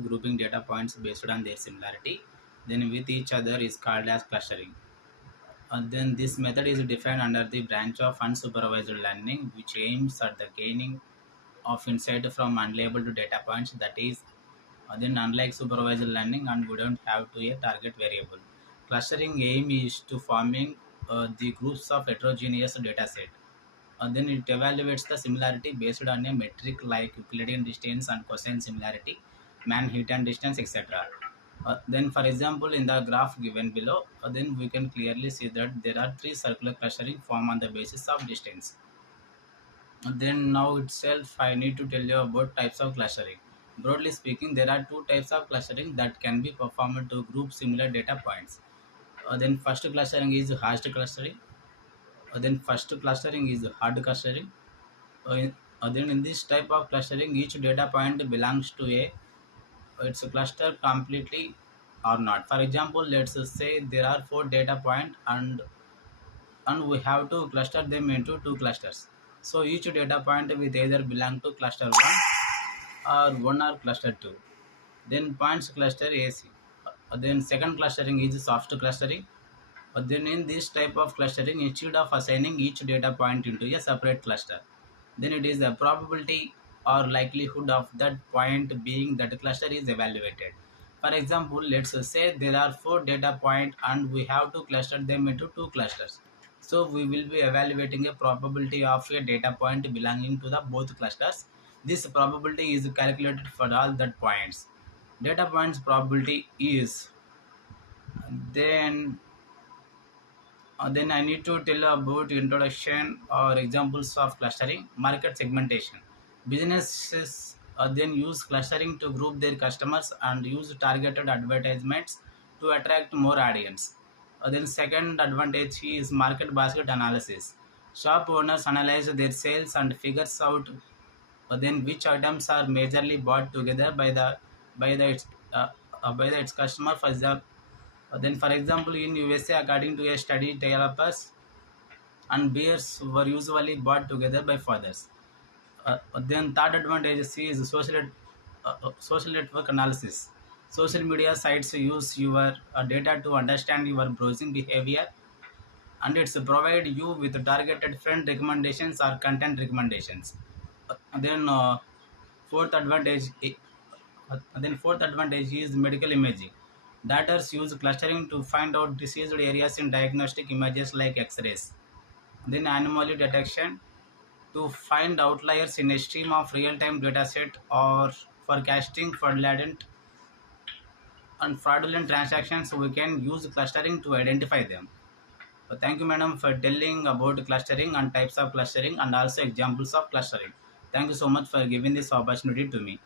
grouping data points based on their similarity, then with each other is called as clustering. Then this method is defined under the branch of unsupervised learning, which aims at the gaining of insight from unlabeled data points. That is, then unlike supervised learning, and we don't have to a target variable. Clustering aim is to forming the groups of heterogeneous data set. Then it evaluates the similarity based on a metric like Euclidean distance and cosine similarity, Manhattan distance, etc. Then, for example, in the graph given below, then we can clearly see that there are three circular clustering formed on the basis of distance. Then now itself, I need to tell you about types of clustering. Broadly speaking, there are two types of clustering that can be performed to group similar data points. Then first clustering is hashed clustering. Then first clustering is hard clustering. Then in this type of clustering, each data point belongs to a its cluster completely or not. For example, let's say there are four data point and we have to cluster them into two clusters. So each data point will either belong to cluster 1 or cluster 2. Then points cluster AC. Then second clustering is soft clustering. Then in this type of clustering, instead of assigning each data point into a separate cluster, then it is the probability or likelihood of that point being that cluster is evaluated. For example, let's say there are four data points and we have to cluster them into two clusters. So we will be evaluating a probability of a data point belonging to the both clusters. This probability is calculated for all that points. Data points probability is then then I need to tell about introduction or examples of clustering. Market segmentation. Businesses then use clustering to group their customers and use targeted advertisements to attract more audience. Then second advantage is market basket analysis. Shop owners analyze their sales and figures out then which items are majorly bought together by the by its customer. Then, for example, in USA, according to a study, developers and beers were usually bought together by fathers. Then, third advantage is social network analysis. Social media sites use your data to understand your browsing behavior, and it's provide you with targeted friend recommendations or content recommendations. Then, fourth advantage fourth advantage is medical imaging. Doctors use clustering to find out diseased areas in diagnostic images like X-rays. Then anomaly detection to find outliers in a stream of real-time dataset or forecasting fraudulent transactions. We can use clustering to identify them. Thank you, madam, for telling about clustering and types of clustering and also examples of clustering. Thank you so much for giving this opportunity to me.